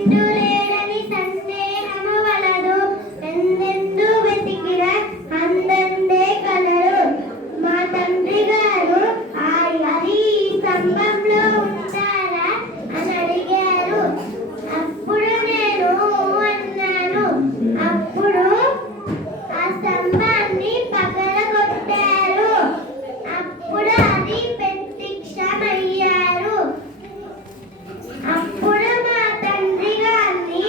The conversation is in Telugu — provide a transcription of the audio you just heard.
నిండు లేడని సందేహము వలదు. ఎందెందు వెతికిన అందందే కలడు. మా తండ్రి గారు అది ఈ స్తంభంలో ఉంటారా అని అడిగారు. అప్పుడు నేను అన్నాను. అప్పుడు ఆ స్తంభాన్ని పగలగొట్టారు. అప్పుడు అది ప్రత్యక్షమయ్యారు. అప్పుడు మా తండ్రి గారిని